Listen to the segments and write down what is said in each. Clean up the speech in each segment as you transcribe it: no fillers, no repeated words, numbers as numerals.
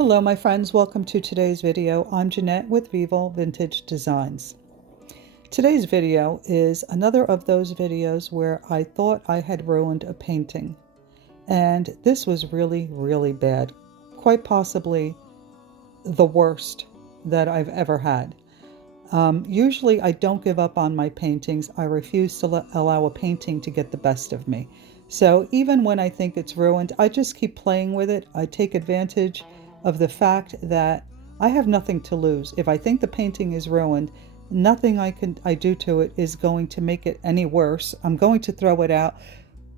Hello my friends, welcome to today's video. I'm Jeanette with Vivo Vintage Designs. Today's video is another of those videos where I thought I had ruined a painting. And this was really bad. Quite possibly the worst that I've ever had. Usually I don't give up on my paintings. I refuse to allow a painting to get the best of me. So even when I think it's ruined, I just keep playing with it. I take advantage of the fact that I have nothing to lose. If I think the painting is ruined, nothing I do to it is going to make it any worse. I'm going to throw it out,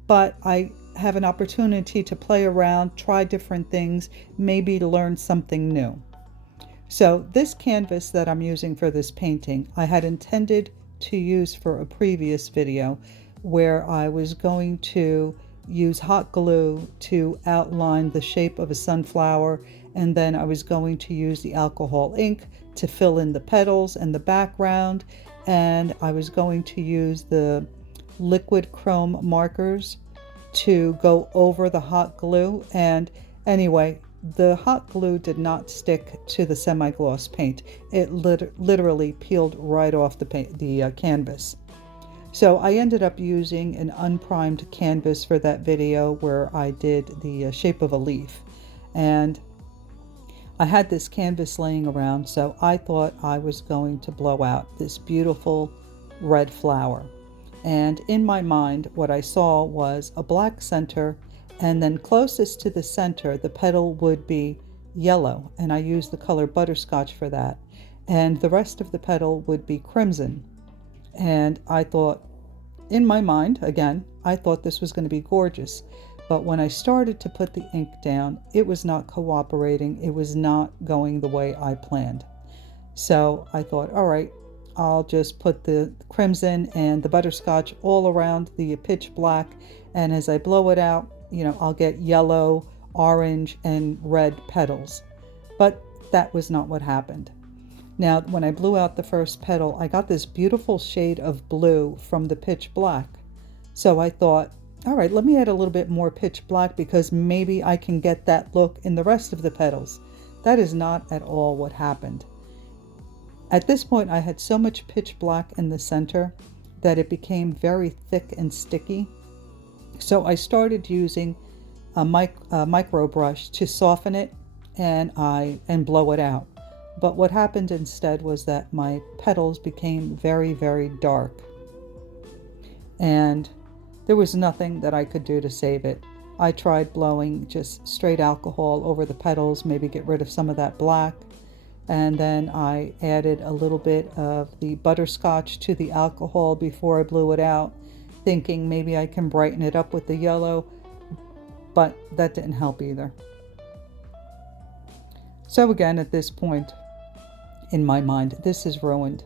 but I have an opportunity to play around, try different things, maybe learn something new. So this canvas that I'm using for this painting, I had intended to use for a previous video where I was going to use hot glue to outline the shape of a sunflower, and then I was going to use the alcohol ink to fill in the petals and the background, and I was going to use the liquid chrome markers to go over the hot glue. And anyway, the hot glue did not stick to the semi-gloss paint. It literally peeled right off the canvas. So I ended up using an unprimed canvas for that video where I did the shape of a leaf. And I had this canvas laying around, so I thought I was going to blow out this beautiful red flower. And in my mind, what I saw was a black center, and then closest to the center, the petal would be yellow, and I used the color butterscotch for that. And the rest of the petal would be crimson. And I thought, in my mind, again, I thought this was going to be gorgeous. But when I started to put the ink down, it was not cooperating. It was not going the way I planned. So I thought, all right, I'll just put the crimson and the butterscotch all around the pitch black. And as I blow it out, I'll get yellow, orange, and red petals. But that was not what happened. Now, when I blew out the first petal, I got this beautiful shade of blue from the pitch black. So I thought, all right, let me add a little bit more pitch black because maybe I can get that look in the rest of the petals. That is not at all what happened. At this point, I had so much pitch black in the center that it became very thick and sticky. So I started using a micro brush to soften it and blow it out. But what happened instead was that my petals became very dark. And there was nothing that I could do to save it. I tried blowing just straight alcohol over the petals, maybe get rid of some of that black. And then I added a little bit of the butterscotch to the alcohol before I blew it out, thinking maybe I can brighten it up with the yellow, but that didn't help either. So again, at this point, in my mind, this is ruined.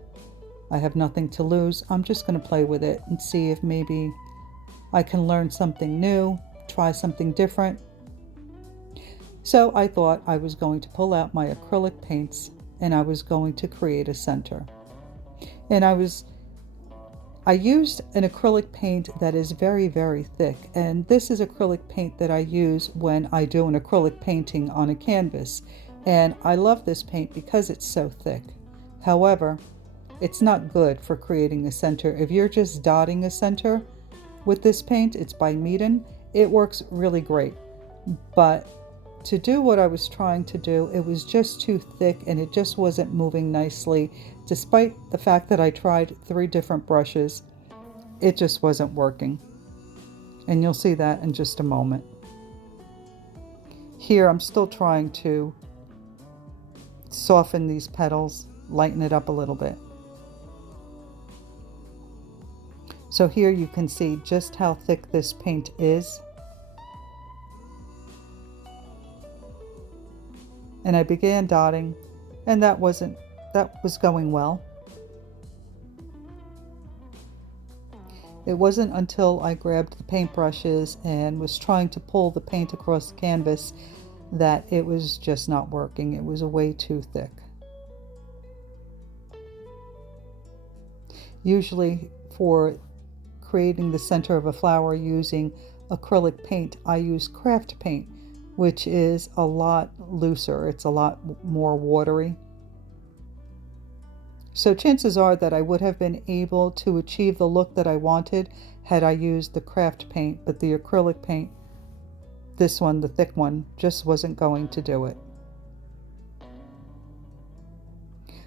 I have nothing to lose. I'm just going to play with it and see if maybe I can learn something new, try something different. So I thought I was going to pull out my acrylic paints and I was going to create a center. And I used an acrylic paint that is very thick. And this is acrylic paint that I use when I do an acrylic painting on a canvas. And I love this paint because it's so thick. However, it's not good for creating a center. If you're just dotting a center with this paint, it's by Meeden, it works really great. But to do what I was trying to do, it was just too thick and it just wasn't moving nicely. Despite the fact that I tried 3 different brushes, it just wasn't working. And you'll see that in just a moment. Here, I'm still trying to soften these petals, lighten it up a little bit. So here you can see just how thick this paint is. And I began dotting, and that was going well. It wasn't until I grabbed the paintbrushes and was trying to pull the paint across the canvas that it was just not working. It was way too thick. Usually for creating the center of a flower using acrylic paint, I use craft paint, which is a lot looser. It's a lot more watery. So chances are that I would have been able to achieve the look that I wanted had I used the craft paint, but the acrylic paint, this one, the thick one, just wasn't going to do it.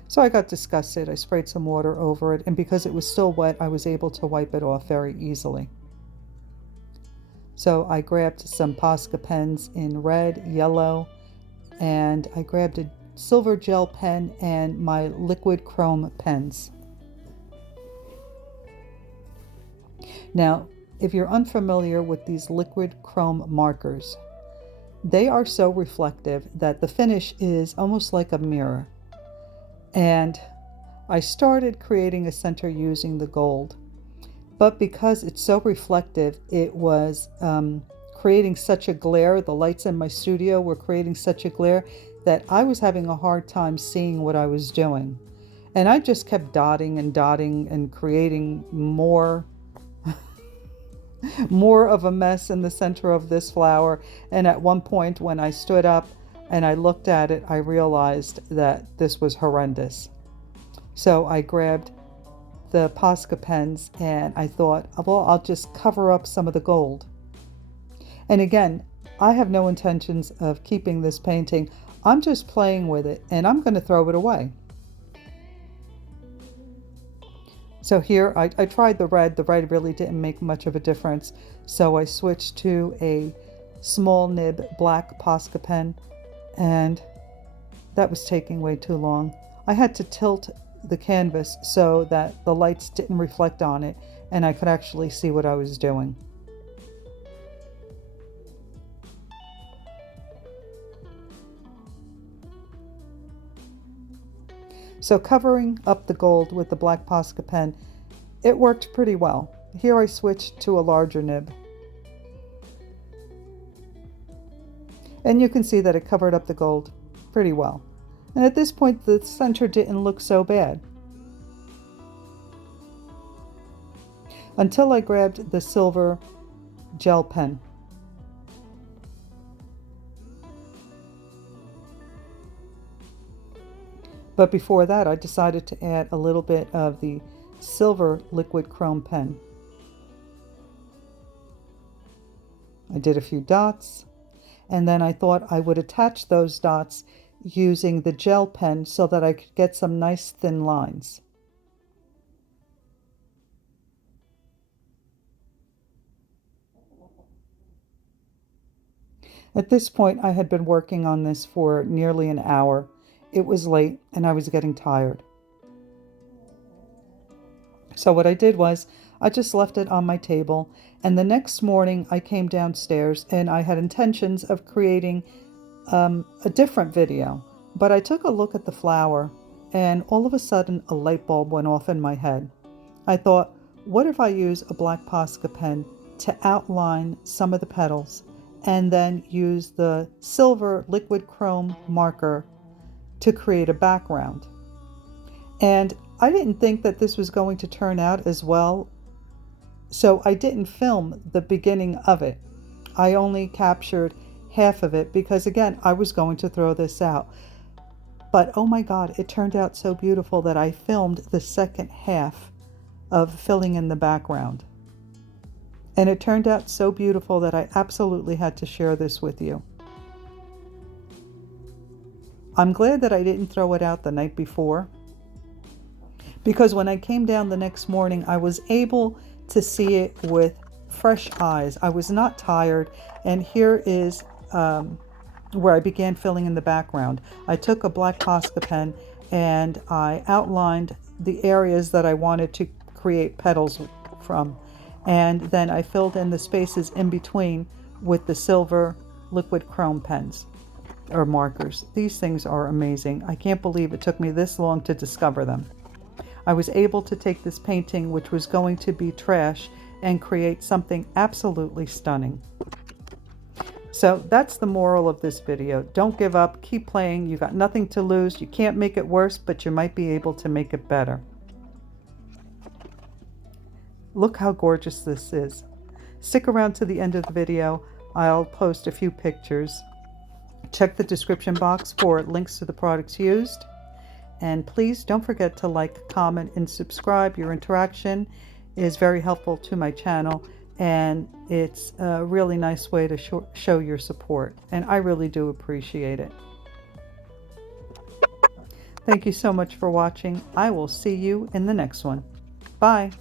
So I got disgusted. I sprayed some water over it, and because it was still wet, I was able to wipe it off very easily. So I grabbed some POSCA pens in red, yellow, and I grabbed a silver gel pen and my liquid chrome pens. Now, if you're unfamiliar with these liquid chrome markers, they are so reflective that the finish is almost like a mirror. And I started creating a center using the gold, but because it's so reflective, it was creating such a glare. The lights in my studio were creating such a glare that I was having a hard time seeing what I was doing. And I just kept dotting and creating more of a mess in the center of this flower. And at one point when I stood up and I looked at it, I realized that this was horrendous. So I grabbed the POSCA pens and I thought, well, I'll just cover up some of the gold. And again, I have no intentions of keeping this painting. I'm just playing with it and I'm going to throw it away. So here I tried the red. The red really didn't make much of a difference. So I switched to a small nib black POSCA pen, and that was taking way too long. I had to tilt the canvas so that the lights didn't reflect on it and I could actually see what I was doing. So covering up the gold with the black POSCA pen, it worked pretty well. Here I switched to a larger nib. And you can see that it covered up the gold pretty well. And at this point, the center didn't look so bad. Until I grabbed the silver gel pen. But before that, I decided to add a little bit of the silver liquid chrome pen. I did a few dots, and then I thought I would attach those dots using the gel pen so that I could get some nice thin lines. At this point, I had been working on this for nearly an hour. It was late and I was getting tired. So what I did was I just left it on my table, and the next morning I came downstairs and I had intentions of creating a different video. But I took a look at the flower and all of a sudden a light bulb went off in my head. I thought, what if I use a black POSCA pen to outline some of the petals and then use the silver liquid chrome marker to create a background? And I didn't think that this was going to turn out as well, so I didn't film the beginning of it. I only captured half of it because, again, I was going to throw this out. But oh my God, it turned out so beautiful that I filmed the second half of filling in the background. And it turned out so beautiful that I absolutely had to share this with you. I'm glad that I didn't throw it out the night before, because when I came down the next morning, I was able to see it with fresh eyes. I was not tired, and here is where I began filling in the background. I took a black POSCA pen and I outlined the areas that I wanted to create petals from, and then I filled in the spaces in between with the silver liquid chrome pens or markers. These things are amazing. I can't believe it took me this long to discover them. I was able to take this painting, which was going to be trash, and create something absolutely stunning. So that's the moral of this video. Don't give up, keep playing. You got nothing to lose. You can't make it worse, but you might be able to make it better. Look how gorgeous this is. Stick around to the end of the video. I'll post a few pictures. Check the description box for links to the products used. And please don't forget to like, comment, and subscribe. Your interaction is very helpful to my channel, and it's a really nice way to show your support. And I really do appreciate it. Thank you so much for watching. I will see you in the next one. Bye.